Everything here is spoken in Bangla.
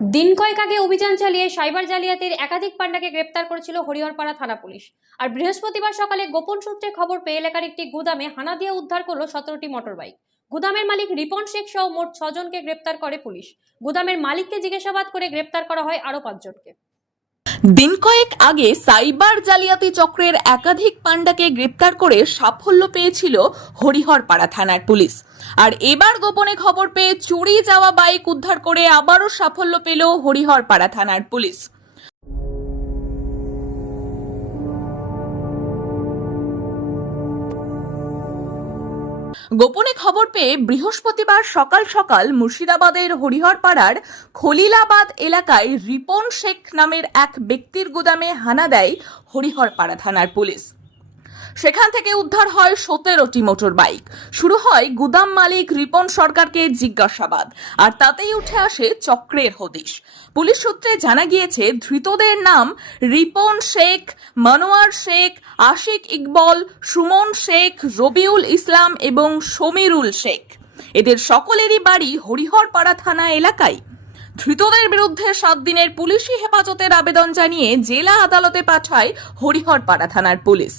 দিন কয়েক আগে অভিযান চালিয়ে সাইবার জালিয়াতির একাধিক পান্ডাকে গ্রেপ্তার করেছিল হরিহরপাড়া থানা পুলিশ। আর বৃহস্পতিবার সকালে গোপন সূত্রে খবর পেয়ে এলাকার একটি গুদামে হানা দিয়ে উদ্ধার করলো 17টি মোটরবাইক। গুদামের মালিক রিপন শেখ সহ মোট 6 জনকে গ্রেপ্তার করে পুলিশ। গুদামের মালিককে জিজ্ঞাসাবাদ করে গ্রেপ্তার করা হয় আরো 5 জনকে। দিন কয়েক আগে সাইবার জালিয়াতি চক্রের একাধিক পান্ডাকে গ্রেপ্তার করে সাফল্য পেয়েছিল হরিহরপাড়া থানার পুলিশ। আর এবার গোপনে খবর পেয়ে চুরি যাওয়া বাইক উদ্ধার করে আবারও সাফল্য পেল হরিহরপাড়া থানার পুলিশ। গোপনে খবর পেয়ে বৃহস্পতিবার সকাল সকাল মুর্শিদাবাদের হরিহরপাড়ার খলিলাবাদ এলাকায় রিপন শেখ নামের এক ব্যক্তির গুদামে হানা দেয় হরিহরপাড়া থানার পুলিশ। সেখান থেকে উদ্ধার হয় 17টি মোটর বাইক। শুরু হয় গুদাম মালিক রিপন সরকারকে জিজ্ঞাসাবাদ, আর তাতেই উঠে আসে চক্রের হদিশ। পুলিশ সূত্রে জানা গিয়েছে, ধৃতদের নাম রিপন শেখ, মনোয়ার শেখ, আশিক ইকবল, সুমন শেখ, রবিউল ইসলাম এবং সমীরুল শেখ। এদের সকলেরই বাড়ি হরিহরপাড়া থানা এলাকায়। ধৃতদের বিরুদ্ধে 7 দিনের পুলিশি হেফাজতের আবেদন জানিয়ে জেলা আদালতে পাঠায় হরিহরপাড়া থানার পুলিশ।